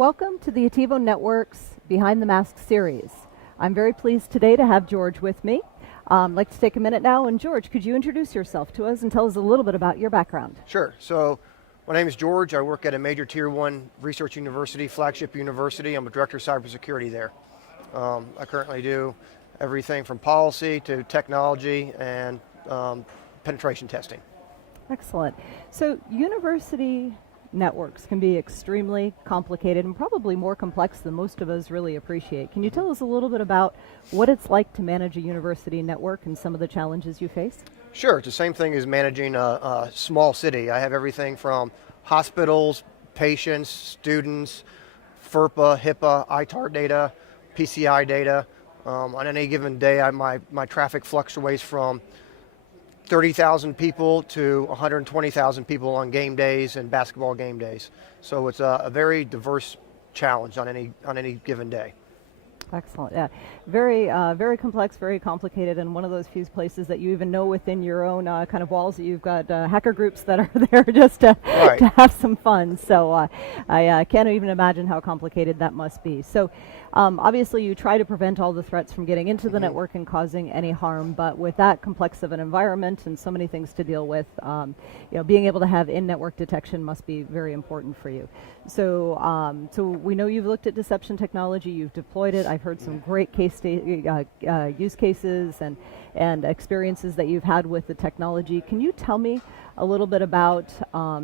Welcome to the Attivo Networks Behind the Mask series. I'm very pleased today to have George with me. I'd like to take a minute now, and George, could you introduce yourself to us and tell us a little bit about your background? Sure. So my name is George. I work at a major Tier 1 research university, flagship university. I'm a director of cybersecurity there. I currently do everything from policy to technology and penetration testing. Excellent. So university networks can be extremely complicated and probably more complex than most of us really appreciate. Can you tell us a little bit about what it's like to manage a university network and some of the challenges you face? Sure, it's the same thing as managing a small city. I have everything from hospitals, patients, students, FERPA, HIPAA, ITAR data, PCI data. On any given day, my traffic fluctuates from 30,000 people to 120,000 people on game days and basketball game days. So it's a very diverse challenge on any given day. Excellent. Yeah, very complex, very complicated, and one of those few places that you even know within your own kind of walls that you've got hacker groups that are there just to have some fun. So I can't even imagine how complicated that must be. So obviously you try to prevent all the threats from getting into the network and causing any harm, but with that complex of an environment and so many things to deal with, being able to have in-network detection must be very important for you. So so we know you've looked at deception technology, you've deployed it. I've heard some great use cases and experiences that you've had with the technology. Can you tell me a little bit about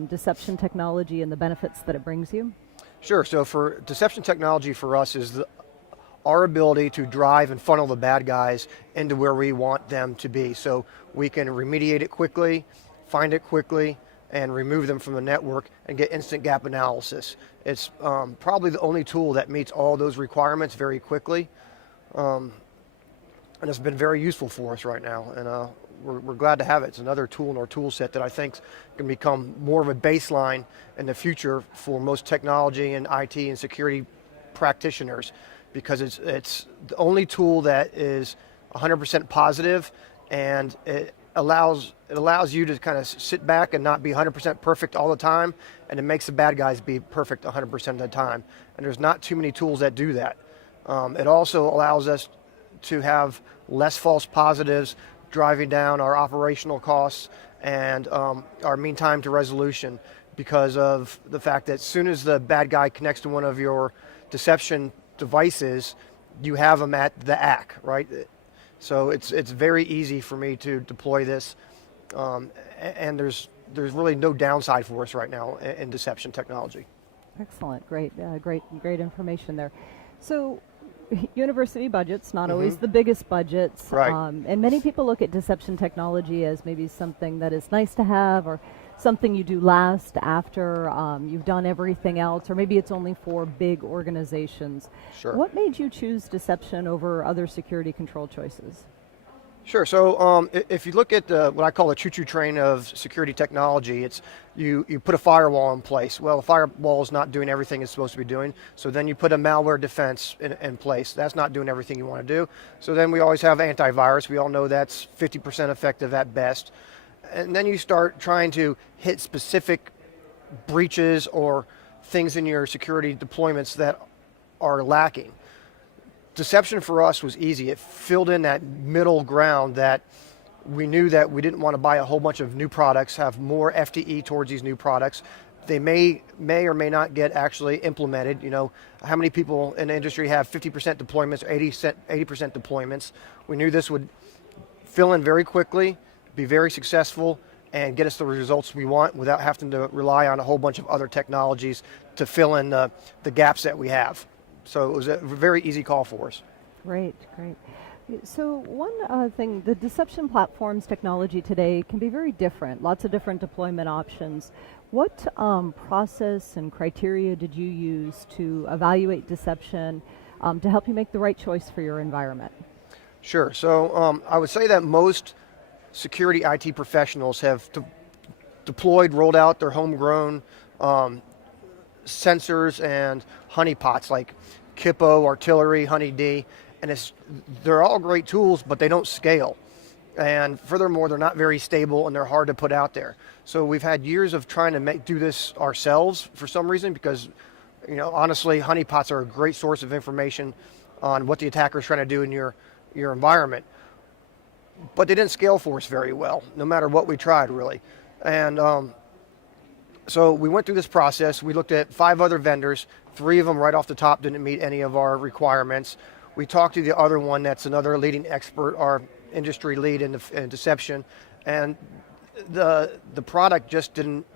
deception technology and the benefits that it brings you? Sure. So for deception technology for us is our ability to drive and funnel the bad guys into where we want them to be. So we can remediate it quickly, find it quickly, and remove them from the network and get instant gap analysis. It's probably the only tool that meets all those requirements very quickly. And it's been very useful for us right now. And we're glad to have it. It's another tool in our tool set that I think can become more of a baseline in the future for most technology and IT and security practitioners, because it's the only tool that is 100% positive, and it allows you to kind of sit back and not be 100% perfect all the time, and it makes the bad guys be perfect 100% of the time. And there's not too many tools that do that. It also allows us to have less false positives, driving down our operational costs and our mean time to resolution, because of the fact that as soon as the bad guy connects to one of your deception devices, you have them at the ACK, right? So it's very easy for me to deploy this, and there's really no downside for us right now in deception technology. Excellent, great information there. So university budgets, not always the biggest budgets, right. And many people look at deception technology as maybe something that is nice to have, or something you do last after you've done everything else, or maybe it's only for big organizations. Sure. What made you choose deception over other security control choices? Sure. So if you look at what I call the choo-choo train of security technology, it's you put a firewall in place. Well, the firewall is not doing everything it's supposed to be doing. So then you put a malware defense in place. That's not doing everything you want to do. So then we always have antivirus. We all know that's 50% effective at best. And then you start trying to hit specific breaches or things in your security deployments that are lacking. Deception for us was easy. It filled in that middle ground that we knew that we didn't want to buy a whole bunch of new products, have more FTE towards these new products. They may or may not get actually implemented. You know, how many people in the industry have 50% deployments, 80% deployments? We knew this would fill in very quickly, be very successful, and get us the results we want without having to rely on a whole bunch of other technologies to fill in the gaps that we have. So it was a very easy call for us. Great. So one thing, the deception platforms technology today can be very different, lots of different deployment options. What process and criteria did you use to evaluate deception to help you make the right choice for your environment? Sure. So I would say that most security IT professionals have deployed, rolled out their homegrown sensors and honeypots like Kippo, Artillery, HoneyD, and they're all great tools, but they don't scale. And furthermore, they're not very stable and they're hard to put out there. So we've had years of trying to do this ourselves for some reason, because honestly, honeypots are a great source of information on what the attacker is trying to do in your environment. But they didn't scale for us very well, no matter what we tried, really. And so we went through this process. We looked at 5 other vendors. 3 of them right off the top didn't meet any of our requirements. We talked to the other one that's another leading expert, our industry lead in deception. And the product just didn't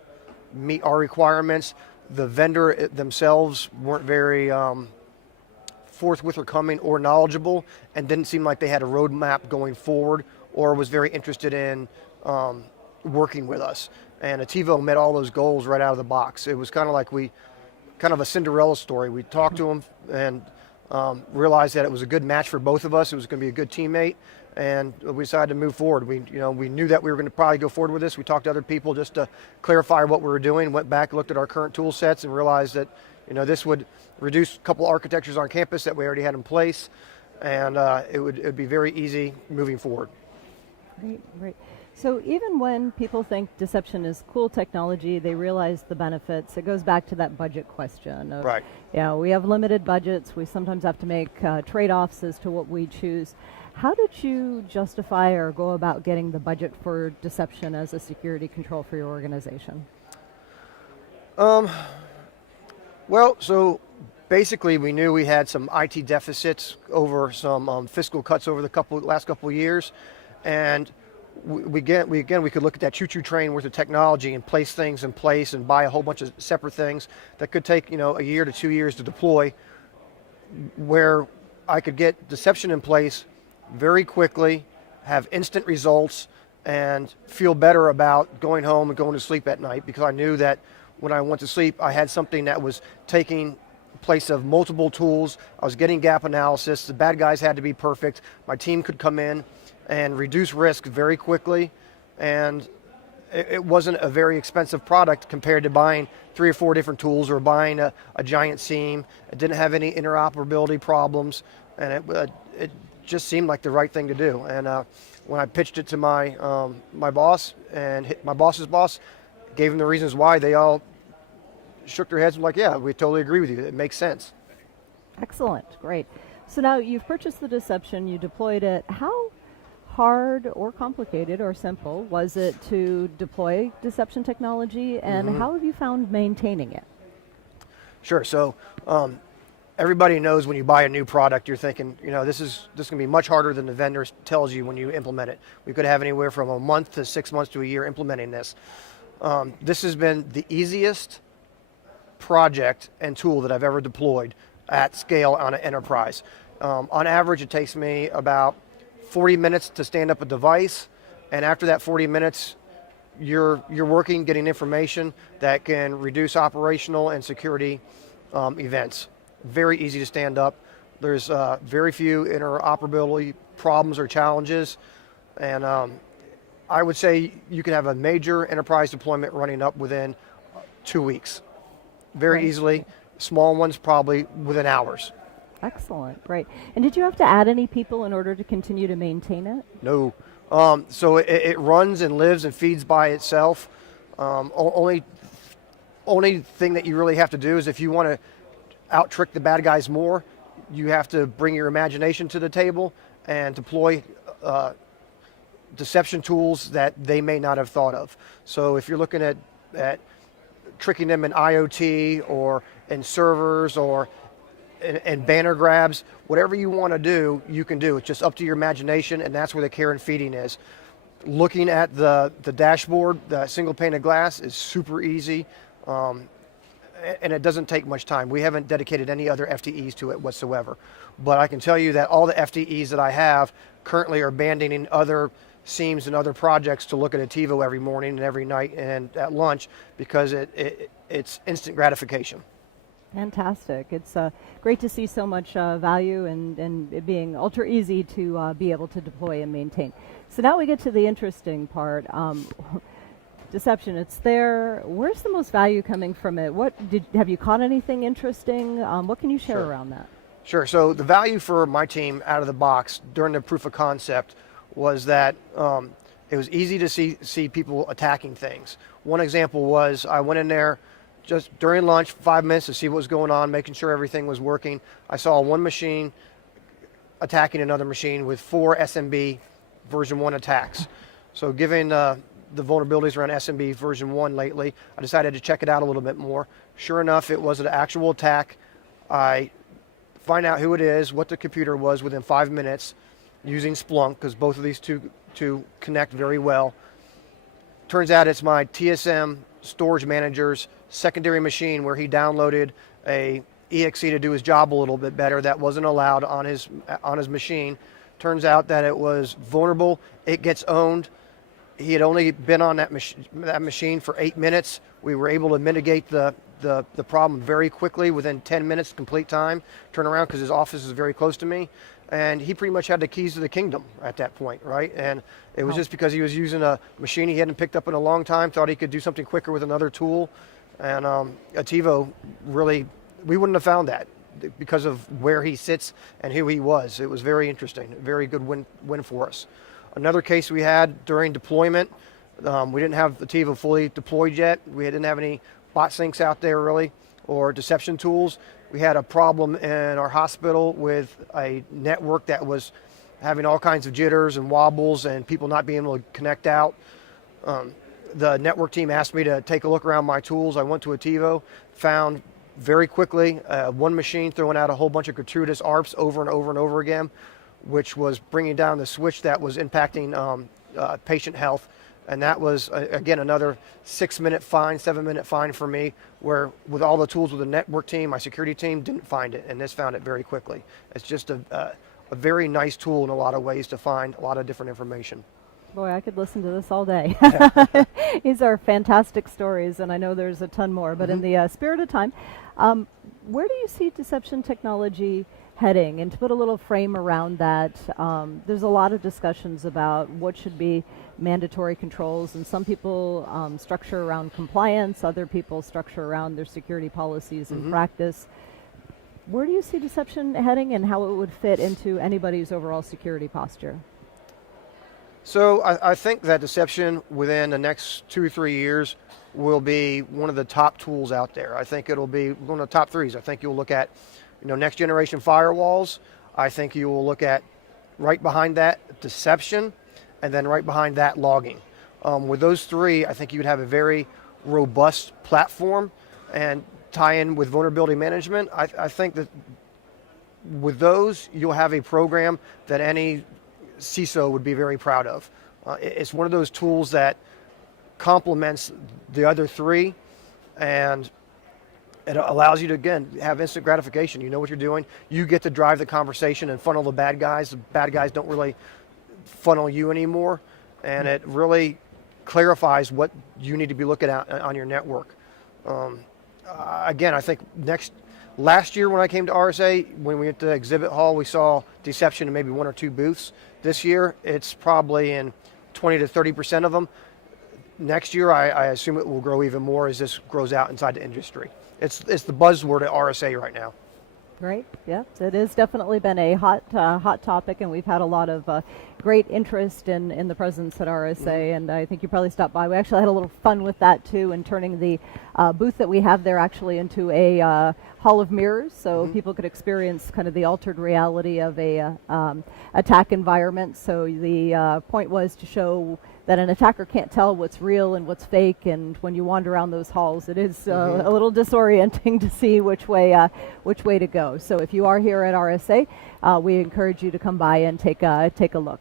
meet our requirements. The vendor themselves weren't very forthwith or coming or knowledgeable, and didn't seem like they had a roadmap going forward or was very interested in working with us. And Attivo met all those goals right out of the box. It was kind of a Cinderella story. We talked to them and realized that it was a good match for both of us. It was going to be a good teammate, and we decided to move forward. We knew that we were going to probably go forward with this. We talked to other people just to clarify what we were doing. Went back, looked at our current tool sets, and realized that this would reduce a couple architectures on campus that we already had in place, and it would be very easy moving forward. Great. So even when people think deception is cool technology, they realize the benefits. It goes back to that budget question. Right. We have limited budgets. We sometimes have to make trade-offs as to what we choose. How did you justify or go about getting the budget for deception as a security control for your organization? Well, so basically we knew we had some IT deficits over some fiscal cuts over the last couple of years, and we could look at that choo-choo train worth of technology and place things in place and buy a whole bunch of separate things that could take a year to 2 years to deploy, where I could get deception in place very quickly, have instant results, and feel better about going home and going to sleep at night, because I knew that when I went to sleep I had something that was taking place of multiple tools. I was getting gap analysis. The bad guys had to be perfect. My team could come in and reduce risk very quickly, and it wasn't a very expensive product compared to buying 3 or 4 different tools or buying a giant SIEM. It didn't have any interoperability problems, and it just seemed like the right thing to do. And when I pitched it to my boss and my boss's boss, gave them the reasons why, they all shook their heads and were like, yeah, we totally agree with you. It makes sense. Excellent. Great. So now you've purchased the deception, you deployed it. How hard or complicated or simple was it to deploy deception technology, and how have you found maintaining it? Sure. So everybody knows when you buy a new product, you're thinking, this is going to be much harder than the vendor tells you when you implement it. We could have anywhere from a month to 6 months to a year implementing this. This has been the easiest project and tool that I've ever deployed at scale on an enterprise. On average, it takes me about 40 minutes to stand up a device, and after that 40 minutes, you're working, getting information that can reduce operational and security events. Very easy to stand up. There's very few interoperability problems or challenges, and I would say you can have a major enterprise deployment running up within 2 weeks. Very easily. Small ones probably within hours. Excellent, great. And did you have to add any people in order to continue to maintain it? No. So it runs and lives and feeds by itself. Only thing that you really have to do is if you want to out-trick the bad guys more, you have to bring your imagination to the table and deploy deception tools that they may not have thought of. So if you're looking at tricking them in IoT or in servers or in banner grabs, whatever you want to do, you can do. It's just up to your imagination, and that's where the care and feeding is. Looking at the dashboard, the single pane of glass, is super easy, and it doesn't take much time. We haven't dedicated any other FTEs to it whatsoever. But I can tell you that all the FTEs that I have currently are abandoning other SIEMs and other projects to look at Attivo every morning and every night and at lunch, because it's instant gratification. Fantastic. It's great to see so much value and it being ultra easy to be able to deploy and maintain. So now we get to the interesting part. Deception, it's there. Where's the most value coming from it? Have you caught anything interesting? What can you share around that? Sure. So the value for my team out of the box during the proof of concept was that it was easy to see people attacking things. One example was I went in there just during lunch, 5 minutes to see what was going on, making sure everything was working. I saw one machine attacking another machine with 4 SMB version 1 attacks. So given the vulnerabilities around SMB version 1 lately, I decided to check it out a little bit more. Sure enough, it was an actual attack. I find out who it is, what the computer was within 5 minutes using Splunk, because both of these two connect very well. Turns out it's my TSM storage manager's secondary machine where he downloaded a exe to do his job a little bit better that wasn't allowed on his machine. Turns out that it was vulnerable. It gets owned. He had only been on that machine for 8 minutes. We were able to mitigate the problem very quickly within 10 minutes complete time turnaround, because his office is very close to me. And he pretty much had the keys to the kingdom at that point, right? And it was just because he was using a machine he hadn't picked up in a long time, thought he could do something quicker with another tool. And Attivo really, we wouldn't have found that because of where he sits and who he was. It was very interesting, a very good win for us. Another case we had during deployment, we didn't have Attivo fully deployed yet. We didn't have any bot syncs out there really, or deception tools. We had a problem in our hospital with a network that was having all kinds of jitters and wobbles and people not being able to connect out. The network team asked me to take a look around my tools. I went to Attivo, found very quickly one machine throwing out a whole bunch of gratuitous ARPs over and over and over again, which was bringing down the switch that was impacting patient health. And that was, again, another 6-minute fine, 7-minute fine for me, where with all the tools with the network team, my security team didn't find it, and this found it very quickly. It's just a very nice tool in a lot of ways to find a lot of different information. Boy, I could listen to this all day. These are fantastic stories, and I know there's a ton more. But in the spirit of time, where do you see deception technology heading? And to put a little frame around that, there's a lot of discussions about what should be mandatory controls, and some people structure around compliance, other people structure around their security policies and practice. Where do you see deception heading, and how it would fit into anybody's overall security posture? So I think that deception within the next 2 or 3 years will be one of the top tools out there. I think it'll be one of the top threes. I think you'll look at, next generation firewalls. I think you will look at right behind that deception, and then right behind that logging. With those three, I think you'd have a very robust platform, and tie in with vulnerability management. I think that with those, you'll have a program that any CISO would be very proud of. It's one of those tools that complements the other three, and it allows you to, again, have instant gratification. You know what you're doing. You get to drive the conversation and funnel the bad guys. The bad guys don't really funnel you anymore, and it really clarifies what you need to be looking at on your network. Again, I think last year when I came to RSA, when we went to exhibit hall, we saw deception in maybe 1 or 2 booths. This year, it's probably in 20 to 30% of them. Next year, I assume it will grow even more as this grows out inside the industry. It's the buzzword at RSA right now. Great. Yeah, it has definitely been a hot topic, and we've had a lot of great interest in the presence at RSA, and I think you probably stopped by. We actually had a little fun with that too, in turning the booth that we have there actually into a hall of mirrors, so people could experience kind of the altered reality of a attack environment. So the point was to show that an attacker can't tell what's real and what's fake, and when you wander around those halls, it is a little disorienting to see which way to go. So if you are here at RSA, we encourage you to come by and take a look.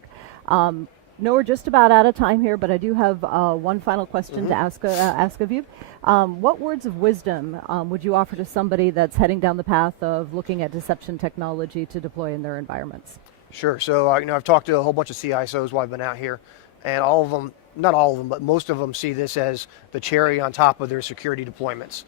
No, we're just about out of time here, but I do have one final question to ask of you. What words of wisdom would you offer to somebody that's heading down the path of looking at deception technology to deploy in their environments? Sure. So I've talked to a whole bunch of CISOs while I've been out here, and all of them, not all of them, but most of them see this as the cherry on top of their security deployments.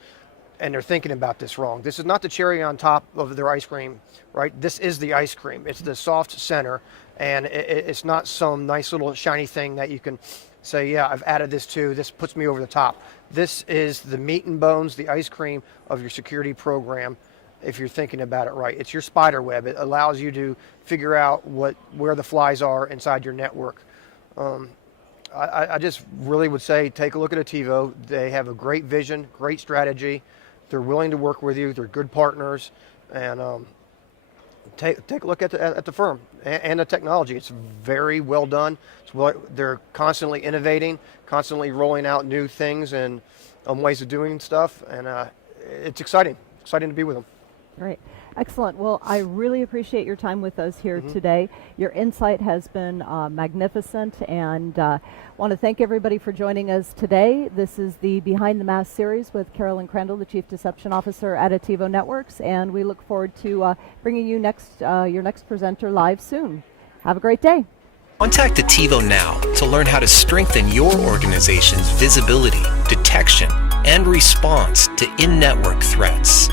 And they're thinking about this wrong. This is not the cherry on top of their ice cream, right? This is the ice cream. It's the soft center, and it's not some nice little shiny thing that you can say, yeah, I've added this to, this puts me over the top. This is the meat and bones, the ice cream of your security program, if you're thinking about it right. It's your spider web. It allows you to figure out where the flies are inside your network. I just really would say take a look at Attivo. They have a great vision, great strategy. They're willing to work with you. They're good partners, and take a look at the firm and the technology. It's very well done. They're constantly innovating, constantly rolling out new things and ways of doing stuff, and it's exciting to be with them. Great. Excellent. Well, I really appreciate your time with us here today. Your insight has been magnificent, and want to thank everybody for joining us today. This is the Behind the Mask series with Carolyn Crandall, the Chief Deception Officer at Attivo Networks, and we look forward to bringing you your next presenter live soon. Have a great day. Contact Attivo now to learn how to strengthen your organization's visibility, detection, and response to in-network threats.